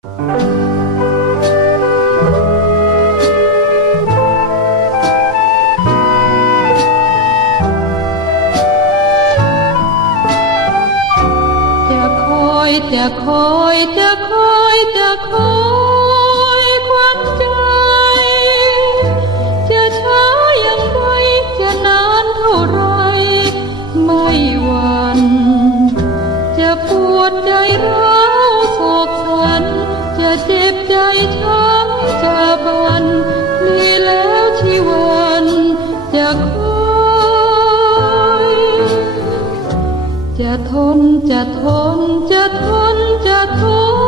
Der Koi, der Koi, der Koi, der Koi. จะทนจะทนจะทนจะทน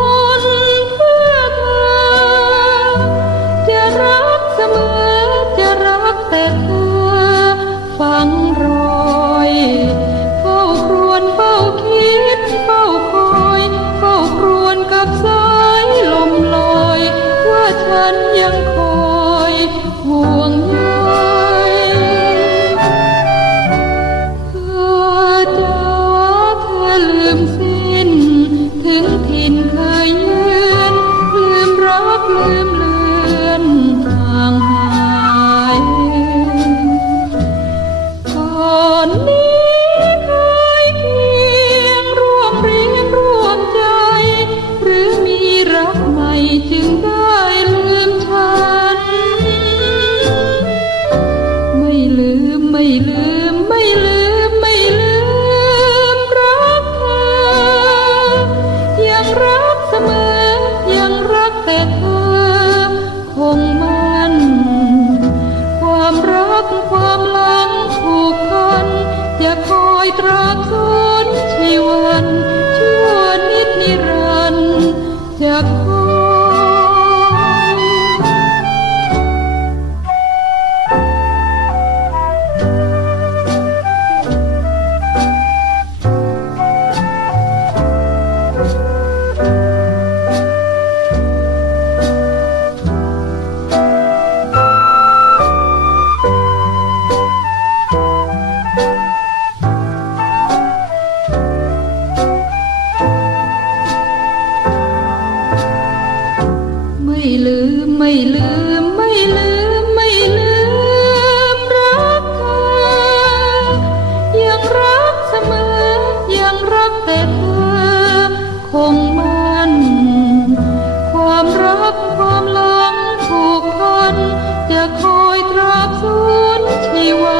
ไม่ลืมไม่ลืมไม่ลืมไม่ลืมรักเธอยังรักเสมอยังรักแต่เธอคงมั่นความรักความหลงผูกพันจะคอยตราบสูญชีวา